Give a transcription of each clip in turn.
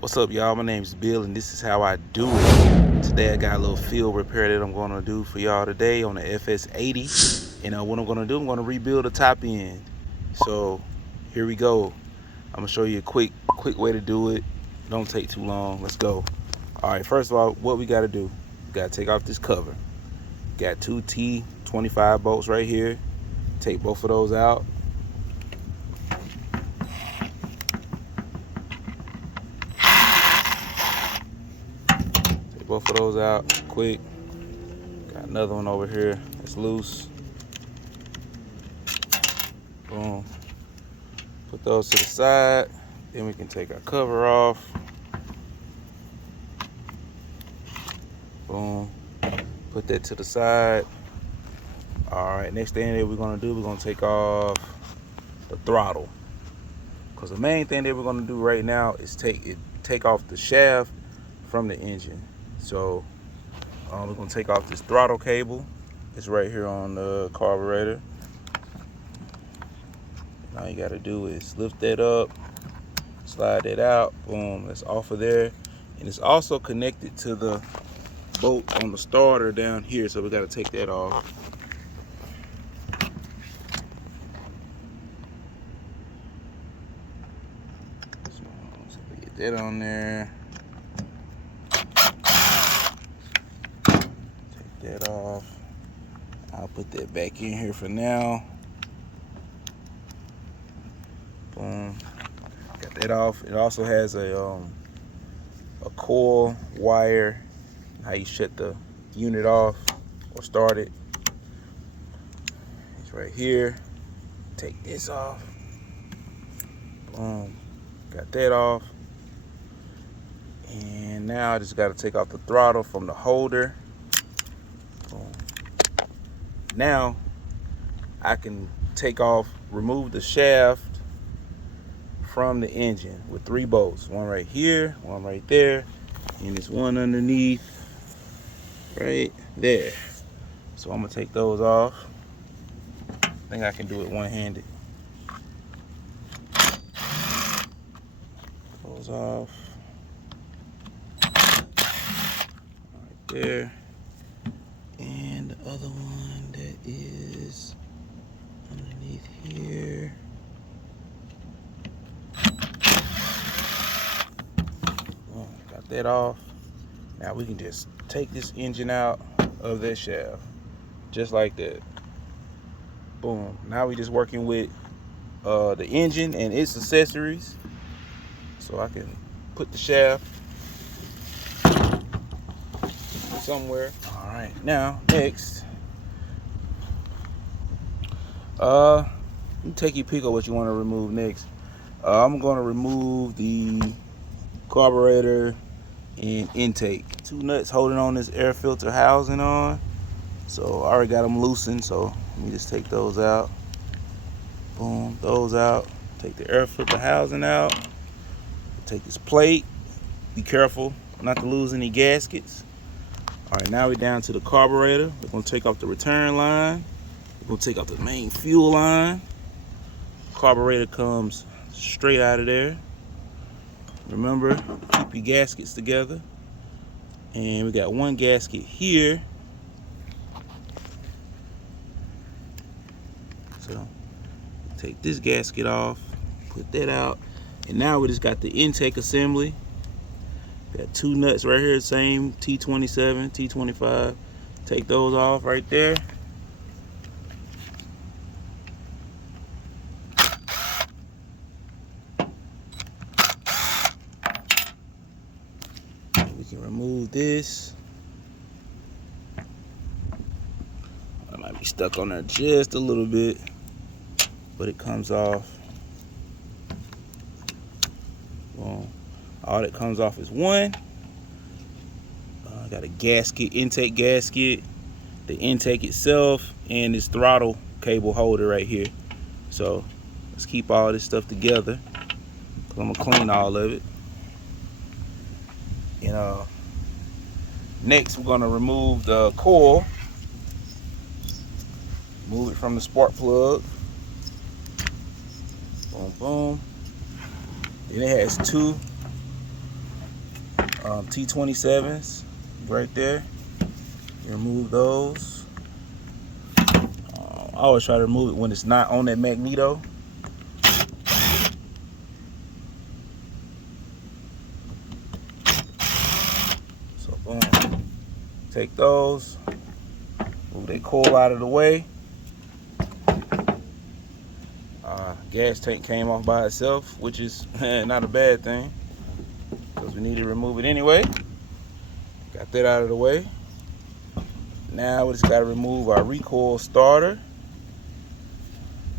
What's up, y'all? My name's Bill, and this is how I do it. Today I got a little field repair that I'm going to do for y'all today on the fs80. And what I'm going to do, I'm going to rebuild the top end. So here we go. I'm going to show you a quick way to do it. Don't take too long. Let's go. All right, first of all, what we got to do, we got to take off this cover. Got two T25 bolts right here. Take both of those out. Both of those out quick. Got another one over here that's loose. Boom. Put those to the side. Then we can take our cover off. Boom. Put that to the side. Alright, next thing that we're gonna do, we're gonna take off the throttle. Because the main thing that we're gonna do right now is take off the shaft from the engine. So we're gonna take off this throttle cable. It's right here on the carburetor. All you gotta do is lift that up, slide that out, boom, that's off of there. And it's also connected to the bolt on the starter down here, so we gotta take that off. So we get that on there. That off. I'll put that back in here for now. Boom. Got that off. It also has a coil wire. How you shut the unit off or start it. It's right here. Take this off. Boom. Got that off. And now I just got to take off the throttle from the holder. Now I can remove the shaft from the engine with 3 bolts. One right here, one right there, and there's one underneath right there. So I'm gonna take those off. I think I can do it one-handed. Those off. Right there. And the other one that is underneath here. Boom, got that off. Now we can just take this engine out of that shaft. Just like that. Boom. Now we just working with the engine and its accessories. So I can put the shaft somewhere. All right, now next, you take your pick of what you want to remove next. I'm going to remove the carburetor and intake. 2 nuts holding on this air filter housing on. So I already got them loosened, so let me just take those out. Boom, those out. Take the air filter housing out. Take this plate. Be careful not to lose any gaskets. All right, now we're down to the carburetor. We're gonna take off the return line. We're gonna take off the main fuel line. Carburetor comes straight out of there. Remember, keep your gaskets together. And we got one gasket here. So take this gasket off, put that out. And now we just got the intake assembly. Got 2 nuts right here, same T27, T25. Take those off right there. We can remove this. It might be stuck on there just a little bit, but it comes off. Boom. All that comes off is one. I got a gasket, intake gasket, the intake itself, and this throttle cable holder right here. So let's keep all this stuff together. I'm gonna clean all of it. Next we're gonna remove the coil. Move it from the spark plug. Boom, boom. Then it has 2 T27s right there. Remove those. I always try to remove it when it's not on that magneto. So boom, take those, move that coil out of the way. Gas tank came off by itself, which is not a bad thing because we need to remove it anyway. Got that out of the way. Now we just got to remove our recoil starter.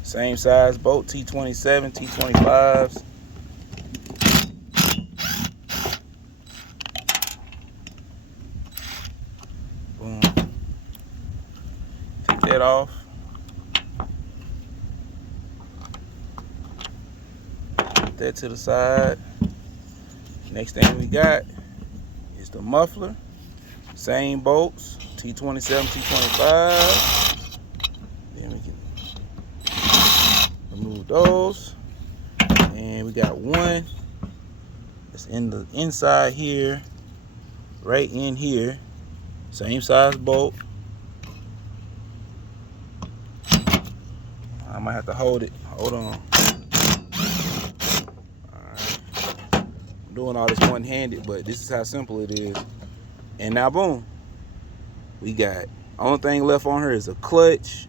Same size bolt, T27, T25s. Boom. Take that off. Put that to the side. Next thing we got is the muffler. Same bolts, T27, T25. Then we can remove those. And we got one that's in the inside here, right in here. Same size bolt. I might have to hold it. Hold on. Alright. I'm doing all this one-handed, but this is how simple it is. And now boom. We got, only thing left on her is a clutch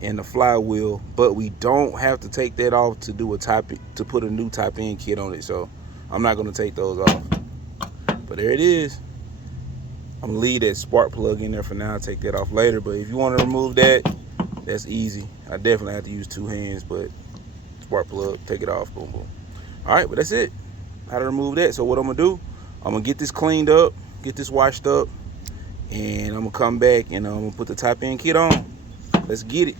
and the flywheel, but we don't have to take that off to do to put a new top end kit on it. So I'm not gonna take those off. But there it is. I'm gonna leave that spark plug in there for now. I'll take that off later. But if you want to remove that, that's easy. I definitely have to use two hands, but spark plug, take it off, boom, boom. All right, but that's it. How to remove that. So what I'm gonna do, I'm gonna get this cleaned up, get this washed up, and I'm gonna come back and I'm gonna put the top end kit on. Let's get it.